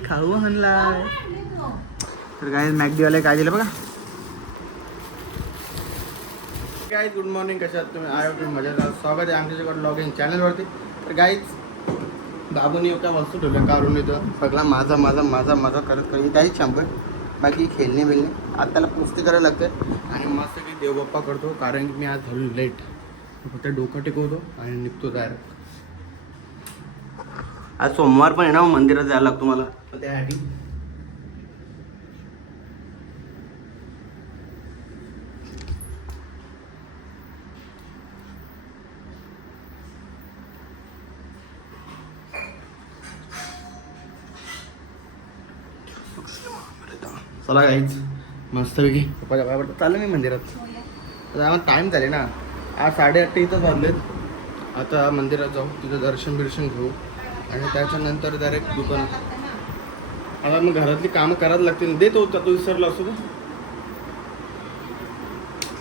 खाऊ आणलाय. तर काय मॅगडीवाले काय दिलं बघा. काय गुड मॉर्निंग, कशा आहात तुम्ही? आय तुम्ही मजेत. स्वागत आहे आमच्याकडे ब्लॉगिंग चॅनलवरती. तर गाईज बाबूने एका वस्तू ठेवल्या काढून येतं सगळा माझा माझा माझा माझा करत कधी काहीच शंभर बाकी खेळणे बिलणे. आता त्याला पुस्ती करायला लागते आणि मस्त की देवबाप्पा करतो, कारण की मी आज झालो लेट. फक्त डोकं टेकवतो आणि निघतो डायरेक्ट. आज सोमवार पण आहे ना, मंदिरात जायला लागतो मला त्यासाठी. चला काहीच मस्तपैकी पप्पाच्या पाया पडतं चाललं मी मंदिरात. आता आम्हाला टाईम झाले ना, आज 8:30 इथंच वाजलेत. आता मंदिरात जाऊ, तिथं दर्शन बिर्शन घेऊ आणि त्याच्यानंतर डायरेक्ट दुकानात. आता मग घरातली कामं करायला लागतील. देतो तू विसरला असतो तू.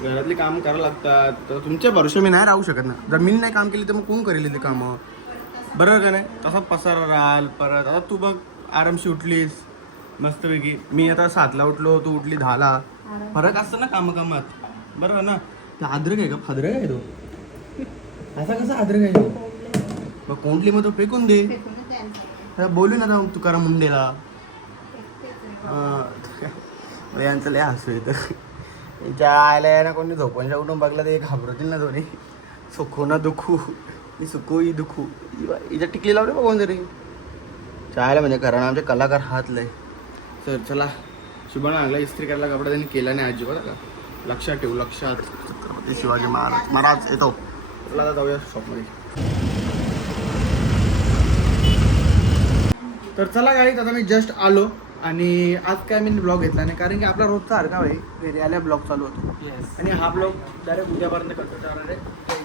घरातली कामं करायला लागतात, तर तुमच्या भरोशा मी नाही राहू शकत ना. जर मी नाही काम केली तर मग कोण करेल ते कामं, बरोबर का नाही? तसा पसारा राहाल परत. आता तू बघ आरामशी उठलीस मस्तपैकी. मी आता 7ला उठलो, तू उठली 10ला. फरक असतं ना कामात, बरोबर ना? ते अद्रक आहे का फादरक आहे तो? असा कसा अद्रक आहे तो? मग कोंडली मग तो फेकून दे. बोलू ना राहून तुकारा मुंडेला. यांचं लय हसू येतं. त्यांच्या आयला ना कोणी झोपांच्या उठून बघला ते घाबरतील ना दोन्ही. सुखो ना दुखू, सुखो ही दुखू. हिच्या टिकली लावले बघ कोणतरी चायला. म्हणजे कारण आमचे कलाकार हात लय. तर चला, शुभाना लागला इस्त्री करायला कपडा. त्यांनी केला नाही अजिबात का, लक्षात ठेवू. लक्षात छत्रपती शिवाजी महाराज येतो. चला आता जाऊया शॉपमध्ये. तर चला गाईत, आता मी जस्ट आलो आणि आज काय मी ब्लॉग घेतला नाही, कारण की आपला रोजचा सारखा भाई घरी आल्या ब्लॉग चालू होतो. आणि हा ब्लॉग डायरेक्ट उद्यापर्यंत करतो. कारण एक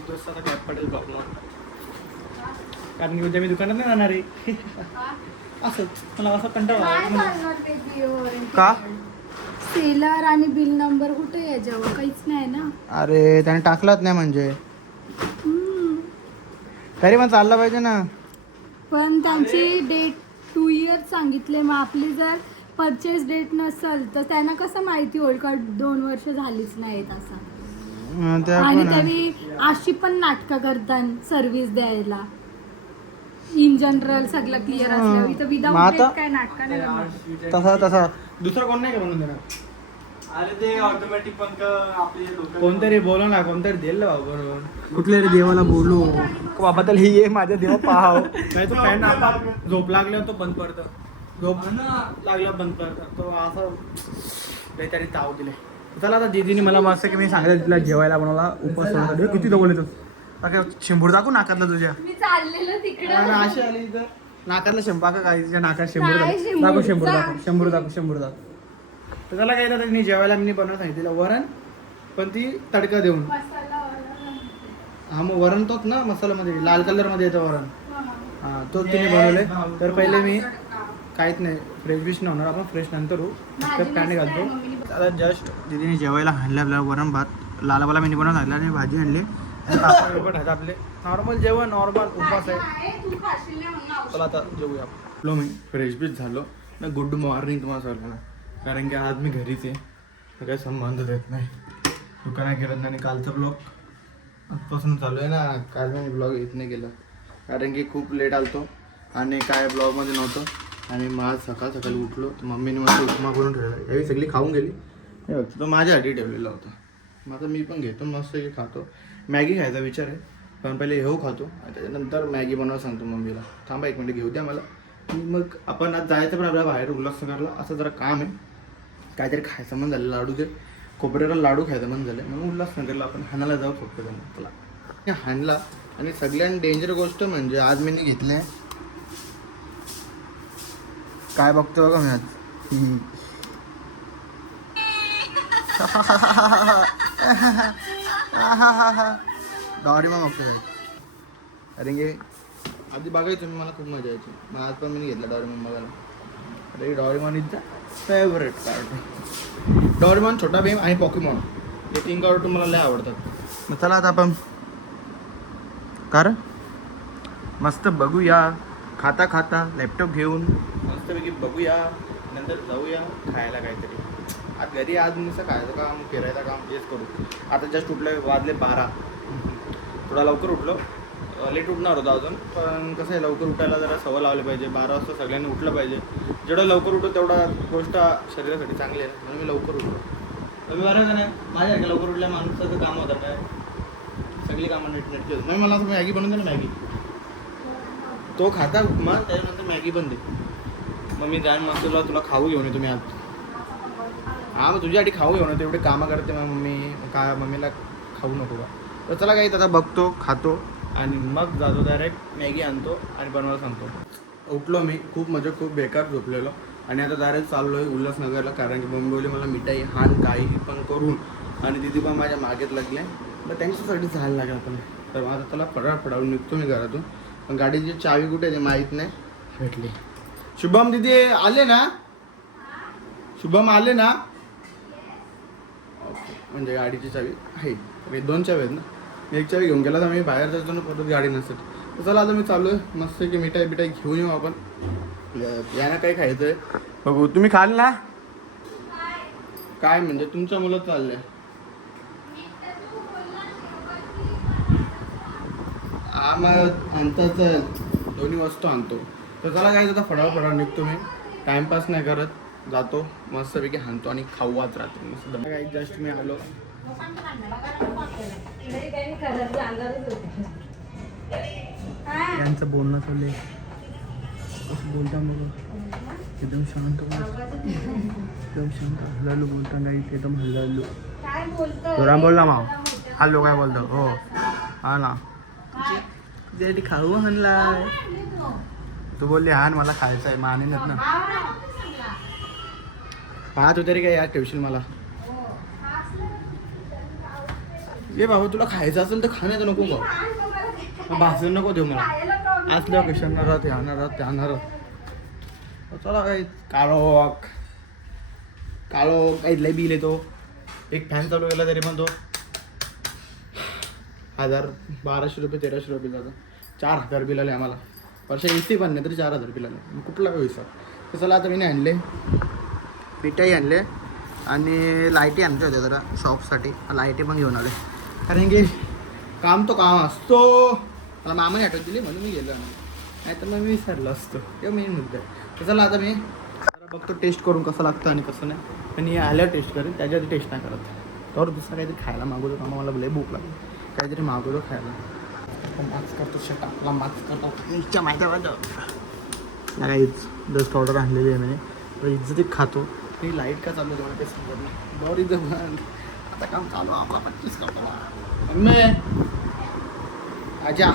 दिवस आता गॅप पडेल ब्लॉगला, कारण की उद्या मी दुकानात नाही जाणार आहे. असंच मला असं कंटाळा का. सेलर आणि बिल नंबर कुठे आहे याच्यावर? काहीच नाही ना. अरे त्याने टाकलाच नाही म्हणजे, तरी पण चालला पाहिजे ना. पण त्यांची डेट 2 इयर्स सांगितले. मग आपली जर परचेस डेट नसेल तर त्यांना कसं माहिती होईल का 2 वर्ष झालीच नाहीत असं. आणि त्यावेळी अशी पण नाटकं करतात सर्व्हिस द्यायला. इन जनरल सगळं क्लिअर असल्यावर इथं विदाउट डेट काय नाटकं नाही करणार. तसा दुसरा कोण नाही का म्हणून देणार. अरे ते ऑटोमॅटिक पण आपले कोणतरी बोला ना, कोणतरी देईल बरोबर. कुठल्या रे देवाला बोलू बाबा, त्याला हे ये माझ्या देवा पाहाव. नाही तो पॅन्ट आपण झोप लागल्यावर तो बंद पडतं, झोप लागल्यावर बंद पडतं. तो असं काहीतरी ताव दिले. चला आता दीदीने मला मस्त की मी सांगितलं तिला जेवायला बनवला उपास. किती जवळ येतो शेंबूर दाखवू नाकातला तुझ्या. मी चाललेलो तिकडे अशी आली इथं नाकातला शेंबा का काय तिच्या नाकात शेंबूर दाखव. शेंबूर दाखव. तर त्याला काय तिने जेवायला मी बनवून सांगितलं वरण, पण ती तडका देऊन. हा मग वरण तोच ना मसाल्यामध्ये लाल कलर मध्ये येतं वरण. हा तोच तिने बनवले. तर पहिले मी काहीच नाही फ्रेश बिश नाही होणार, आपण फ्रेश नंतर होऊ. कांदे घालतो. आता जस्ट दीदीने जेवायला आणलं आपल्याला वरण भात लालवाला मी बनवून आणला आणि भाजी आणली. आपले नॉर्मल जेवण, नॉर्मल उपास आहे. चला आता जेवूया आपण. मी फ्रेश बीच झालो ना. गुड मॉर्निंग तुम्हाला सर्वांना. कारण की आज मी घरीच आहे, काही संबंध देत नाही, दुकानात गेलं नाही. आणि कालचा ब्लॉग आजपासून चालू आहे ना. काल मी ब्लॉग येत नाही गेला कारण की खूप लेट आलतो आणि काय ब्लॉगमध्ये नव्हतं. आणि मग आज सकाळी उठलो तर मम्मीने मस्त उपमा करून ठेवला. यावेळी सगळी खाऊन गेली. हे बघतो तो माझ्यासाठी ठेवलेला होता. मग आता मी पण घेतो मस्त की खातो. मॅगी खायचा विचार आहे, पण पहिले हे खातो त्याच्यानंतर मॅगी बनवायला सांगतो मम्मीला. थांबा 1 मिनिट घेऊ द्या मला. मग आपण आज जायचं पण आपल्याला बाहेर उल्हासनगरला. असं जरा काम आहे, काहीतरी खायचं मन झालं. लाडू ते खोबऱ्याला लाडू खायचं मन झालं म्हणून उल्हासनगरला आपण हाणाला जाऊ फक्त त्यांना. त्याला हाणला. आणि सगळ्यात डेंजर गोष्ट म्हणजे आज मी घेतले काय बघतो बघा मी आज. डॉरीमॉन बघतो कारण की आधी बघायचं मी, मला खूप मजा यायची. मग आज पण मी घेतला डॉरीमॉन बघायला. अरे डॉरीमॉन इज द फेवरेट कार्टून. डॉरीमॉन, छोटा भीम आणि पॉकीमॉन हे 3 कार्टून मला लय आवडतात. मग चला आता आपण मस्त बघूया खाता खाता लॅपटॉप घेऊन मस्तपैकी बघूया, नंतर जाऊया खायला काहीतरी. आज घरी आज नुसतं खायचं काम, फिरायचं काम हेच करू. आता जस्ट उठलं, वाजले 12. थोडा लवकर उठलो, लेट उठणार होतो अजून, पण कसं आहे लवकर उठायला जरा सवय लावली पाहिजे. 12 वाजता सगळ्यांनी उठलं पाहिजे. जेवढं लवकर उठतो तेवढा गोष्ट शरीरासाठी चांगली आहे, म्हणून मी लवकर उठलो. तुम्ही बरं का नाही, माझ्या लवकर उठल्या माणसाचं काम होतं काय, सगळी कामं नीटनेटकी होतं. नाही मला असं मॅगी बनवून दे ना, मॅगी तो खाता मग त्याच्यानंतर मॅगी पण दे. मग मी जाईन मग तुला खाऊ घेऊन येतो मी आज. हां मग तुझ्यासाठी खाऊ घेऊन येतो, एवढे कामं करते मग मम्मी, काय मम्मीला खाऊ नको का. तर चला काही आता बघतो, खातो आणि मग जातो डायरेक्ट मॅगी आणतो आणि बनवायला सांगतो. उठलो मी खूप म्हणजे खूप बेकार झोपलेलो आणि आता डायरेक्ट चाललो आहे उल्हासनगरला, कारण की मम्मी बोलली मला मिठाई हान काही पण करून, आणि दिदी पण माझ्या मागेत लागले. मग त्यांच्यासाठी जायला लागेल आपण. तर मग आता त्याला फडाफडावून निघतो मी घरातून. पण गाडीची चावी कुठे ते माहीत नाही, भेटली. शुभम दिदी आले ना, शुभम आले ना. ओके, म्हणजे गाडीची चावी आहे, 2 चावी आहेत ना. मी एक चावी घेऊन गेला तर मी बाहेर जायचो ना, परत गाडी नसेल. तर चला आता मी चाललो आहे मस्त की मिठाई बिठाई घेऊन येऊ आपण. यांना काही खायचं आहे बघू. तुम्ही खाल ना काय, म्हणजे तुमच्या मुलं चाललंय. हा मग आणताच दोन्ही वस्तू आणतो. तर चला काय आता फडाफडा निघतो मी, टाइमपास नाही करत, जातो मस्तपैकी हाणतो आणि खाऊ आज रात्री मस्त. काही जस्ट मी आलो. यांचं बोलणं चाललंय, कसं बोलता मग एकदम शांत, एकदम शांत हल्लालो बोलता नाही, एकदम हल्लालो. जोराम बोल ना माव, हॅलो काय बोलतो. हो हा ना, तुझ्यासाठी खाऊ आणलाय. तू बोलली हा मला खायचं आहे, मानेनच ना. हा तू तरी काय याद ठेवशील मला. ये बाबा तुला खायचं असेल तर खाण्याचं नको बघ, भाजून नको देऊ मला. असल्यावर कशाणार राहत, आणणार राहत, ते आणणार राहत. चला काही काळोख काही लय बिल येतो. एक फॅन चालू केला तरी पण तो 1200 रुपये 1300 रुपये जातं. 4000 बिल आले आम्हाला वर्षा. AC पण नाही तरी 4000 बिल आले, कुठला हिसाब. तर चला आता मी नाही आणले, मिठाई आणले आणि लाईटी आणल्या होत्या जरा शॉपसाठी. लाईटी पण घेऊन आले, कारण की काम तो काम असतो. मला मामाने आठवण दिली म्हणून मी गेलो, नाही तर मग मी विसरलो असतो. तेव्हा मेन मुद्दा आहे. तर चला आता मी जरा बघतो टेस्ट करून कसं लागतं आणि कसं नाही. पण हे आल्यावर टेस्ट करेन, त्याच्या आधी टेस्ट नाही करत. तर दुसरं काहीतरी खायला मागवतो का, मला लय भूक लागली, काहीतरी मागवतो खायला. पण मास्क करतो, शट आपला मास्क करतो नीटच्या माहिती काहीच. जस्ट ऑर्डर आणलेली आहे म्हणजे, तर इज्जतीत खातो. ही लाईट का चालू आहे मला काही समजत नाही. बॉडी जर आता काम चालू आपला 25 करतो मम्मी आजा.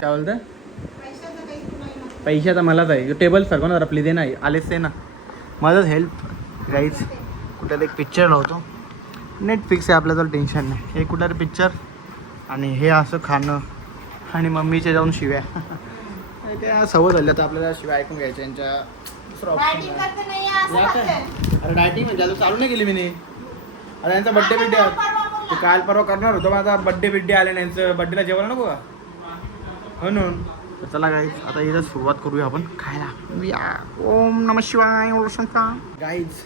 काय बोलतं पैशाचा मलाच आहे. टेबल सरको ना जरा प्लीज, दे नाही आलेच ते ना. माझंच हेल्प गाईच. कुठे एक पिक्चर लावतो, नेटफ्लिक्स आहे आपल्याजवळ, टेन्शन नाही. हे कुठं पिक्चर आणि हे असं खाणं आणि मम्मीचे जाऊन शिव्या. त्या सवय झाली आता आपल्याला शिवाय ऐकून घ्यायच्या यांच्या. दुसरं ऑप्शन अरे डायटिंग म्हणजे आता चालू नाही केली मी. अरे यांचा बड्डे बिड्डे ते काल परवा करणार होतं, माझा बड्डे बिड्डे आले नाही. यांचं बड्डेला जेवायला नको का म्हणून. तर चला गाईज आता इथं सुरुवात करूया आपण खायला. ओम नमः शिवाय. गाईज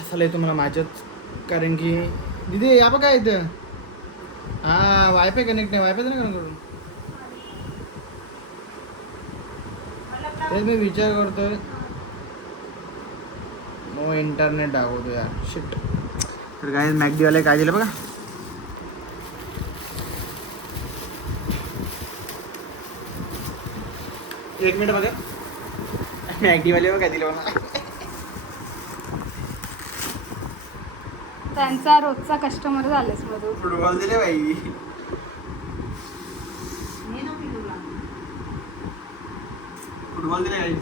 हसायला येतो मला माझ्याच, कारण की दिदी या बघा इथं. हां वायफाय कनेक्ट नाही, वायफाय नाही कनेक्ट करून. तेच मी विचार करतोय, नो इंटरनेट दाखवतो यार, शिट. तर काय मॅगडीवाले काय दिलं बघा. एक मिनिट बघा, मॅगडीवाले काय दिलं बघा. त्यांचा रोजचा कस्टमर झालेस मधून. फुटबॉल दिले बाई, फुटबॉल दिले काही.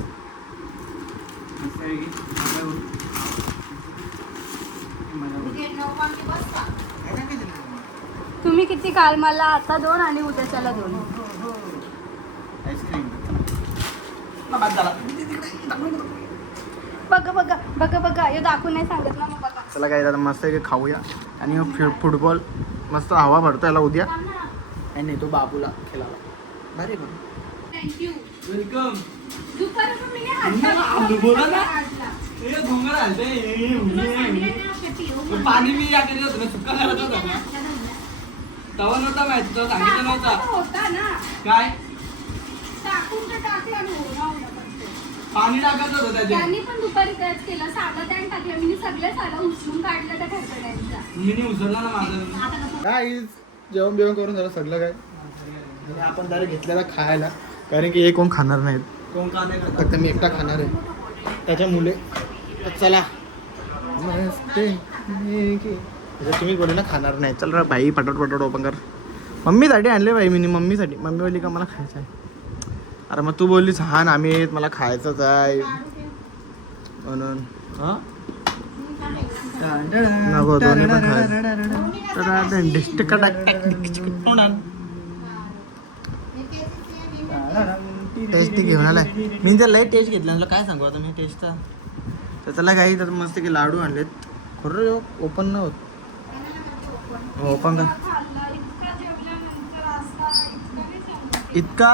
तुम्ही किती काल मला आता 2 आणि उद्याच्याला 2. आईस्क्रीम बघा बघा बघा बघा, हे दाखवून नाही सांगत ना मग बघा. चला काय मस्त खाऊया आणि फुटबॉल मस्त हवा भरतो याला उद्या. आणि नाही तो बाबूला खेळाला भारी पण थँक्यू वेलकम दुपारी पण मी हात बोला ना. हातला. हे घोंगड आलते तुला सांगितलं ना कधी येऊ पाणी मी या करीत होतो ना सुक्का करत होता ना तवा नव्हता माहिती तो सांगितलं नव्हता होता ना काय टाकून तर टाकला ना पाणी टाकायचं होतं त्याच्यात त्यांनी पण दुपारी त्याच केलं साधं त्याने टाकलं मी सगळे साधं उचलून काढलं त्या ठरकड्यांचा मी उचलला ना माझं काय जेवण बिवण करून झालं सगळं काय आणि आपण डायरेक्ट घेतलेला खायला कारण की हे कोण खाणार नाहीत कोण का नाही करत फक्त मी एकटा खाणार आहे त्याच्यामुळे तर चला मस्त तुम्ही बोलले ना खाणार नाही चल रा भाई पटापट ओपन कर मम्मीसाठी आणले भाई मी मम्मीसाठी मम्मी बोलली का मला खायचं आहे अरे मग तू बोललीस हा ना आम्ही मला खायचंच आहे म्हणून हा नको दोन्ही पण टेस्ट घेऊन आलाय मी तर लई टेस्ट घेतला तुला काय सांगू आता मी टेस्टचा तर त्याला काही तर मस्त की लाडू आणलेत खरं ओपन नाही होत ओपन कर इतका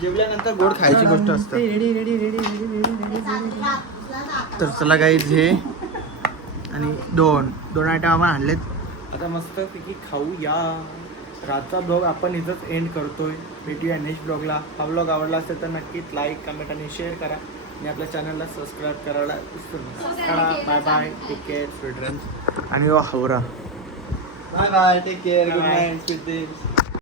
जेवल्यानंतर गोड खायची गोष्ट असते तर चला काही हे आणि दोन आयटम आपण आणलेत आता मस्त पैकी खाऊ या रातचा ब्लॉग आपण इथंच एंड करतोय भेटूया नेक्स्ट ब्लॉगला हा ब्लॉग आवडला असेल तर नक्कीच लाईक कमेंट आणि शेअर करा आणि आपल्या चॅनलला सबस्क्राईब करायला विसरू नका bye bye take care sweet dreams आणि हावरा bye bye take care good night sweet dreams